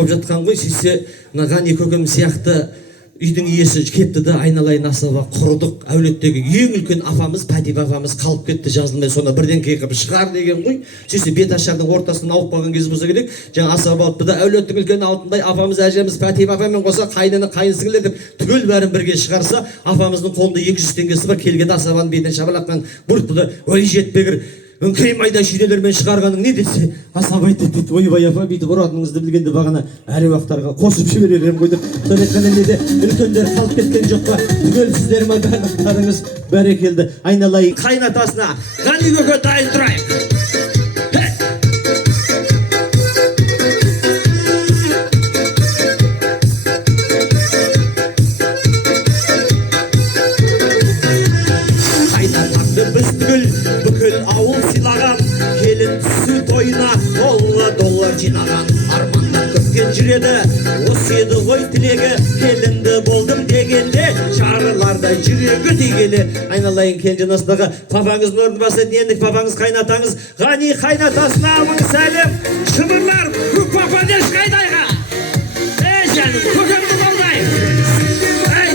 болып жатқан ғой. Сөйтсе мына Ғани көкем сияқты үйдің иесі кетті де айналайын асаба құрыдық. Әулеттегі ең үлкен апамыз Пәтипа апамыз қалып кетті, жазылмай, сонда бірдеңке қылып шығар деген ғой. Сөйтсе Беташардың ортасынан ауып қалған кез болса керек, жаңа асаба алыпты да әулеттің үлкен алтындай апамыз әжеміз Пәтипа апамен қоса қайныны қайынсіңлер деп түгел бәрін бірге шығарса, апамыздың қолында 200 теңгесі бар. Келгенде асабаның бетіне шапалақпен бұртты да ой жетпегір үңкей майда шүйделермен шығарғаның не десе, асаба айтты дейді, ойбай апа бүйтіп ұратыныңызды білгенде бағана әруақтарға қосып жіберер едім ғой деп. Сол айтқан елде үлкендер қалып кеткен жоқ па, түгел сіздер ма барлықтарыңыз бәрекелді. Айналайын қайнатасына Ғани көке дайын тұрайық. Бүкіл ауыл сыйлаған, келін түсу тойына доллар жинаған. Армандап көптен жүреді, осы еді ғой тілегі, келінді болдым дегенде жарылардай жүрегі тегелі. Айналайын Кенженасындағы папаңыздың орнын басатын ендік папаңыз қайнатаңыз Ғани қайнатасына мың сәлем. Шымырлар көк папа деш қайдайға. Жаным, көкемді болдай.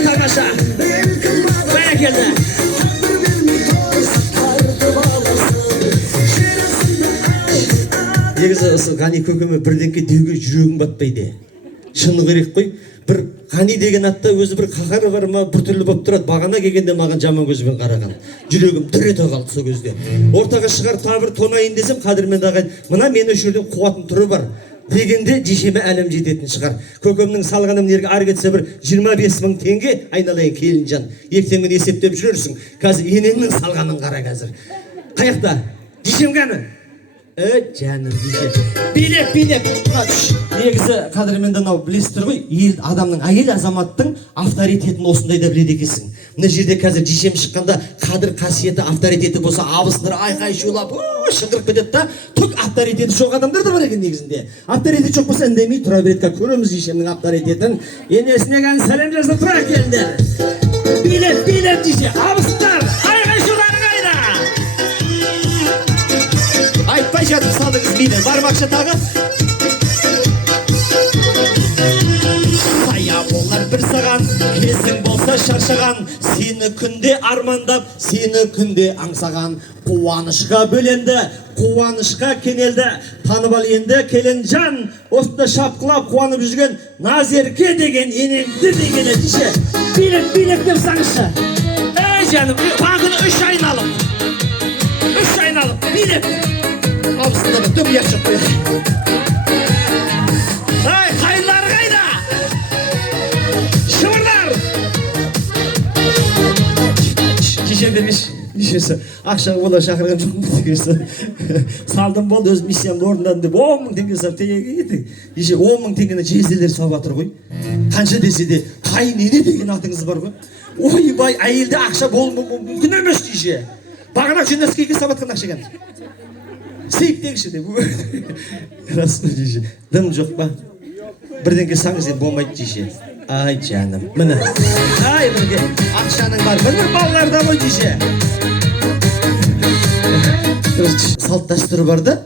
Тамаша. Бәрекелді. Негізі осы Ғани көкеме бірдеңке деуге жүрегім батпайды. Шыны керек қой. Бір Ғани деген атта өзі бір қаһары бар ма, бір түрлі болып тұрады. Бағана келгенде маған жаман көзбен қараған. Жүрегім дір ете қалды сол кезде. Ортаға шығар тағы бір тонайын десем, қадірменді ағайын, мына мен осы жерден қуатын түрі бар дегенде жешеме әлем жететін шығар. Көкемнің салғаны мінерге ары кетсе бір 25 мың теңге. Айналайын келінжан, ертеңін есептеп жүрерсің. Қазір енеңнің салғанын қара қазір. Қаяқта? Жешем қаны? Жаным десе. Билеп. Негізі қадірменді анау білесіздер ғой, адамның, әйел азаматтың авторитетін осындайда біледі екенсің. Мына жерде қазір жешем шыққанда қадір қасиеті, авторитеті болса, абысындар айқай шулап, шыңғырып кетеді да, түк авторитеті жоқ адамдар да бар екен негізінде. Авторитеті жоқ болса үндемей тұра береді. Көреміз жешемнің авторитетін. Енесіне ғана сәлем жазып тұра келді. Билеп десе, абысындар айқай шуларың айда. Айтпай жатып салдыңыз мені, бармақшы тағы. Сая болар бір саған, кезің болса шаршаған. Сені күнде армандап, сені күнде аңсаған. Қуанышқа бөленді, қуанышқа кенелді. Танып ал енді келінжан, осында шапқылап қуанып жүрген Назерке деген енеңді деген әдіше. Билеп деп саңызшы. Жаным, бағыны үш айналып, билеп. Абысында бір дөп яқ жоқ қой. Қайынлары қайда? Шымырлар! Жешем бермеш. Нешесі, ақшаға бола шақырған жоқпын дегесі. Салдым болды, өз миссиямды орындадым деп 10 мың теңге сап тегеге еттік. Еше 10 мың теңгені жезделер сауып атыр ғой. Қанша десе де қайын ене деген атыңыз бар ғой. Ойбай, әйелде ақша болмау мүмкін емес деше. Бағана жиннаскейге сабатқан ақша екен. Сейіп дегіші деп. Рас қой деше. Дым жоқ па? Бірдеңке саңыз деп болмайды деше. Ай жаным, міне. Ай бірге ақшаның бар. Бір балаларда ғой деше. Салт дәстүрі бар да.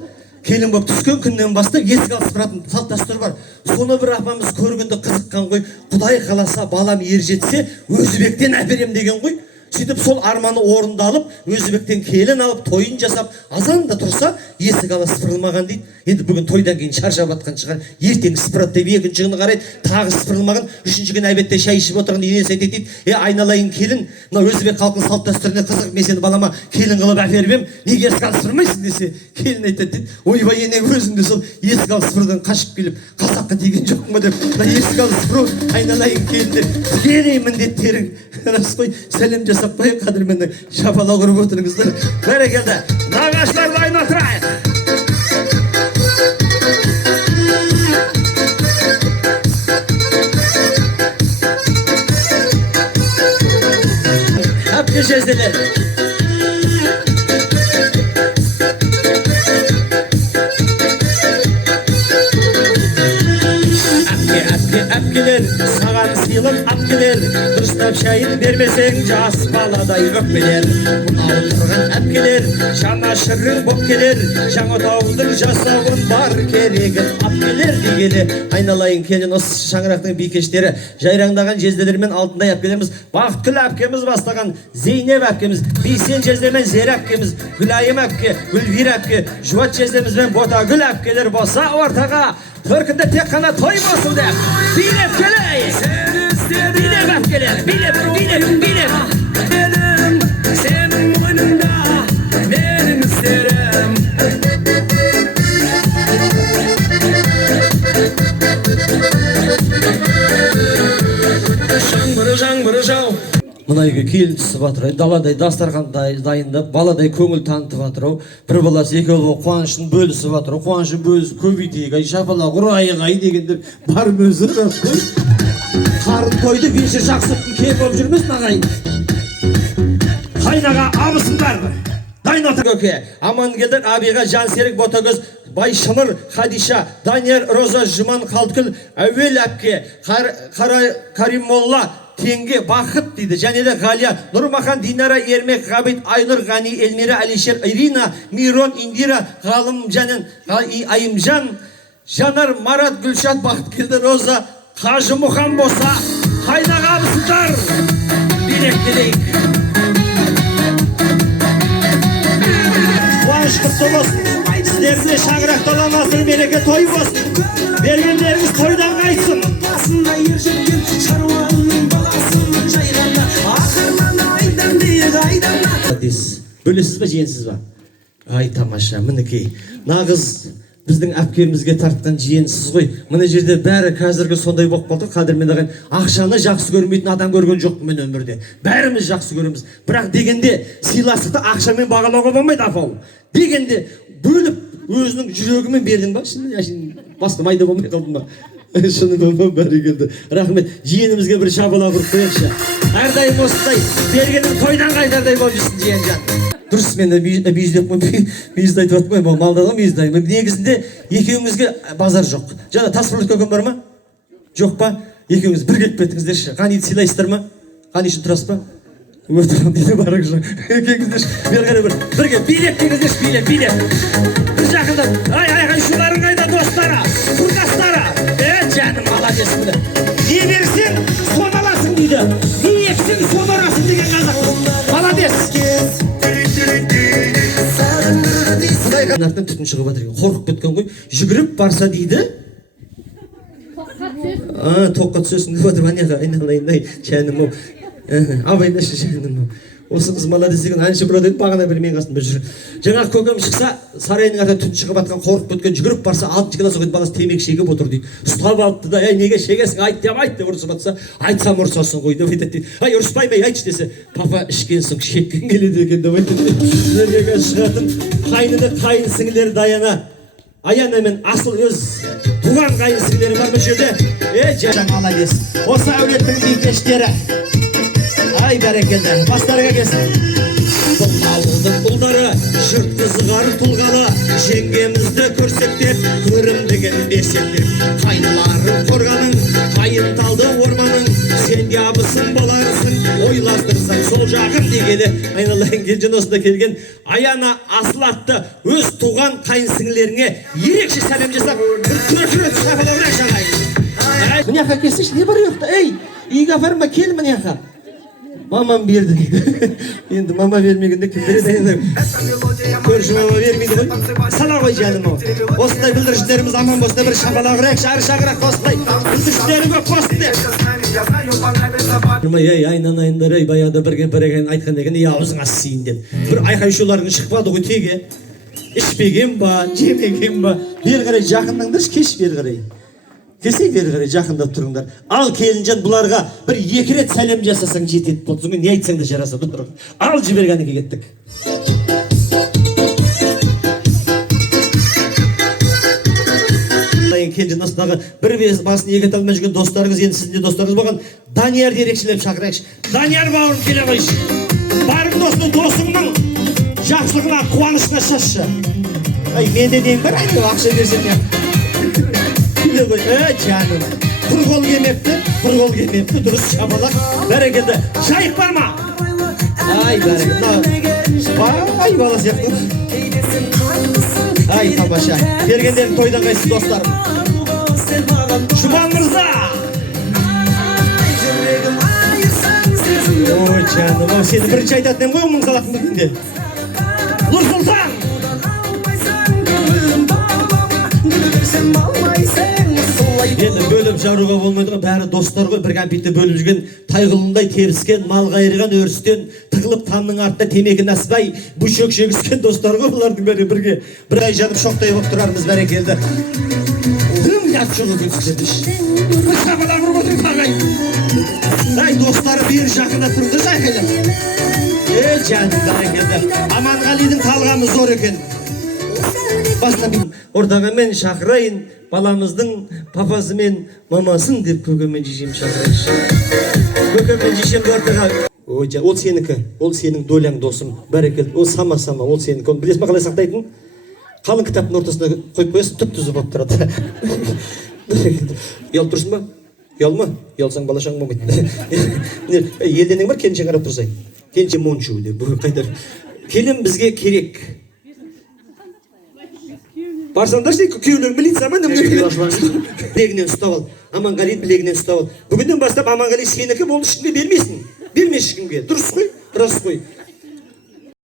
Келін болып түскен күннен бастап есік алыстыратын салт дәстүрі бар. Соны бір апамыз көргенде қызыққан ғой. Құдай қаласа балам ер жетсе Өзбектен әперем деген ғой. Сөйтіп сол арманы орындалып, Өзбектен келін алып, тойын жасап, азанда тұрса, есік ала сыпырылмаған дейді. Енді бүгін тойдан кейін шаршап атқан шығар. Ертең сыпырады деп екінші күні қарайды, тағы сыпырылмаған. Үшінші күні әбетте шай ішіп отырған енесі айтады дейді, айналайын келін, мына Өзбек халқының салт дәстүріне қызық, мен сені балама келін қылып әперіп ем, неге есік алып сыпырмайсың десе, келін айтады дейді, ойбай ене өзің де сол есік алып сыпырдан қашып келіп, қазаққа тиген жоқпын ба деп, есік алып сыпыру, айналайын келіндер, тікелей міндеттерің. Рас қой, сәлем жасап қойып, қадірменді шапалақ ұрып отырыңыздар. Бәрекелді, нағашыларды айналдырайық. Әпке жезделер. әпкелер саған сыйлық әпкелер дұрыстап шайын бермесең жас баладай өкпелер мынау тұрған әпкелер жанашырың боп келер жаңатаудың жасауын бар керегін әпкелер дегелі айналайын келін осы шаңырақтың бикештері жайраңдаған жезделермен алтындай әпкелеріміз бақытгүл әпкеміз бастаған Зейнеп әпкеміз Бейсен жездемен Зер әпкеміз Гүлайым әпке Гүлвира әпке Жуат жездемізбен Ботагүл әпкелер болса ортаға төркінде тек қана той болсын деп билеп келейік билеп әпкелер билеп сенің мойныңда менің істерім жаңбыры жау мына үйге келін түсіп жатыр даладай дастархан дайындап баладай көңіл танытып жатыр бір баласы екеуі болып қуанышын бөлісіп жатыр қуанышын бөлісіп көбейтейік шапалақ ұрайық дегендер бар өзі қарын тойды вечер жақсылықтың кем болып жүрмесін ағайын қайнаға абысыңдар дайнатыр көке амангелді абиға жансерік ботагөз байшымыр хадиша данияр роза жұман қалткүл әуел әпке каримолла теңге бақыт дейді және де ғалия нұрмахан динара ермек ғабит айнұр ғани эльмира әлишер ирина мирон индира ғалым және айымжан жанар марат гүлшат бақыткелді роза қажы мұхан болса қайнаға абысыңдар билеп қуаныш құтты болсын сіздерде шаңырақ толамасын береке той болсын бергендеріңіз тойдан қайтсын басында ержеткен шаруаның баласын жайғанда ақырынан айдан дейік айдана бөлесіз ба жиенсіз ба ай тамаша мінекей нағыз біздің әпкемізге тартқан жиенсіз ғой мына жерде бәрі қазіргі сондай болып қалды қадірмен ағайын ақшаны жақсы көрмейтін адам көрген жоқпын мен өмірде бәріміз жақсы көреміз бірақ дегенде сыйластықты ақшамен бағалауға болмайды апау дегенде бөліп өзінің жүрегімен бердің ба басқа майда болмай қалдың ба шынымен бәрекелді рахмет жиенімізге бір шапалақ ұрып қояйықшы әрдайым осындай бергенің тойдан қайтардай болып жүрсін жиенжан дұрыс мен мүйіздеп мүйізді айтып жатырмын ғой малдарға мүйізді негізінде екеуіңізге базар жоқ жаңа тасболат көкем бар ма жоқ па екеуіңіз бір келіп кеттіңіздерші ғаниді сыйлайсыздар ма ғани үшін тұрасыз ба отырамын дейді барыңызшы екеуіңіздерші бері қарай бірге билеп деңіздерші билеп бір жақындап ай шуларың қайда достары құрдастары жаным молодец не берсең соны аласың дейді не ексең соны ұрасың деген қазақ молодец қанаттан түтін шығып жатыр екен қорқып кеткен ғой жүгіріп барса дейді тоққа түсесің деп жатыр аняға айналайын ай жаным ау абайлашы жаным ау осы қыз молодец деген әнші болады еді бағана бір менің қасымда жүр жаңағы көкем шықса сарайының артынан түтін шығып жатқан қорқып кеткен жүгіріп барса алтыншы класс оқитын баласы темекі шегіп отыр дейді ұстап алыпты да неге шегесің айт деп ұрысып жатса айтсам ұрысасың ғой деп айтады дейді ұрыспаймын айтшы десе папа ішкенсің шеккің келеді екен деп айтады сіздерге шығатын қайнының қайын сіңілері Аяна мен асыл өз туған қайын сіңілері бар бұл жерде молодец осы әулеттің бикештері ай бәрекелді бастарыңа келсін бұл ауылдың ұлдары жұрт қызығар тұлғалы жеңгемізді көрсектеп көрімдігін берсектеп қайныларың қорғаның қайын талды орманың сен де абысың боларсың ойластырсаң сол жағын дегелі айналайын келжен осында келген Аяна асыл атты өз туған қайын сіңілеріңе ерекше сәлем жасап бір төрт рет шапалақ ұрайықшы ағайын мына жаққа келсейші не бар ұяқта ей үйге апарма кел мына жаққа мамам берді дейді енді мама бермегенде кім береді енді көрші мама бермейді ғой сала ғой жаным ау осындай бүлдіршіндеріміз аман болсын бір шапалақ ұрайықшы ары шаңырақта осындай бүлдіршіндері көп болсын деп ей айналайындар ей баяғыда бір кемпір екен айтқан екен ей аузың ашысайын деп бір айқай шуларың шықпады ғой теге ішпеген ба жемеген ба бері қарай жақындаңдаршы кеш бері қарай келсей бері қарай жақындап тұрыңдар ал келінжан бұларға бір екі рет сәлем жасасаң жетеді болды не айтсаң да жарасады ал жібергенге кеттік келінжан астындағы бір басын екі ете алмай жүрген достарыңыз енді сіздің де достарыңыз болған Даниярды ерекшелеп шақырайықшы Данияр бауырым келе қойшы барың досыңның жақсылығына қуанышына шашшы менде дейін бар ақша берсем міне ғой жаным құр қол келмепті дұрыс шабалақ бәрекелді жайық бар ма ай бәрекелді ай бала сияқты ай тамаша бергендерің тойдан қайсы достарым жұман мырза ой жаным ау сені бірінші айтатын едім ғой мың салақтың бірінде нұр сұлтан енді бөліп жаруға болмайды ғой бәрі достар ғой бір кәмпитті бөліп жүрген тайғұлындай тебіскен мал қайырған өрістен тығылып тамның артына темекі насыбай бөшек шегіскен достар ғой бұлардың бәрі бірге бір ай жанып шоқтай болып тұрармыз бәрекелді тым ұят жоқ екен сіздерде шабалар ұрып отырып ағай ай достары бері жақында тұрды айқайлап жаным бәрекелді аманғалидың талғамы зор екен бастап ортаға мен шақырайын баламыздың папасы мен мамасын деп көке мен шешем шақырайыншы көке мен шешемді ортаға ой ол сенікі ол сенің доляң досым бәрекелді ол сама ол сенікі оны білесің ба қалай сақтайтын қалың кітаптың ортасына қойып қоясың түп түзу болып тұрады ұялып тұрсың ба ұялма ұялсаң бала шағаң болмайды елденең бар келіншек қарап тұрсай келіншек моншу деп қайтар келін бізге керек барсаңдаршы күйеулерің милиция ма білегінен ұстап ал аманғалиді білегінен ұстап ал бүгіннен бастап аманғали сенікі болды ешкімге бермесін бермес ешкімге дұрыс қой рас қой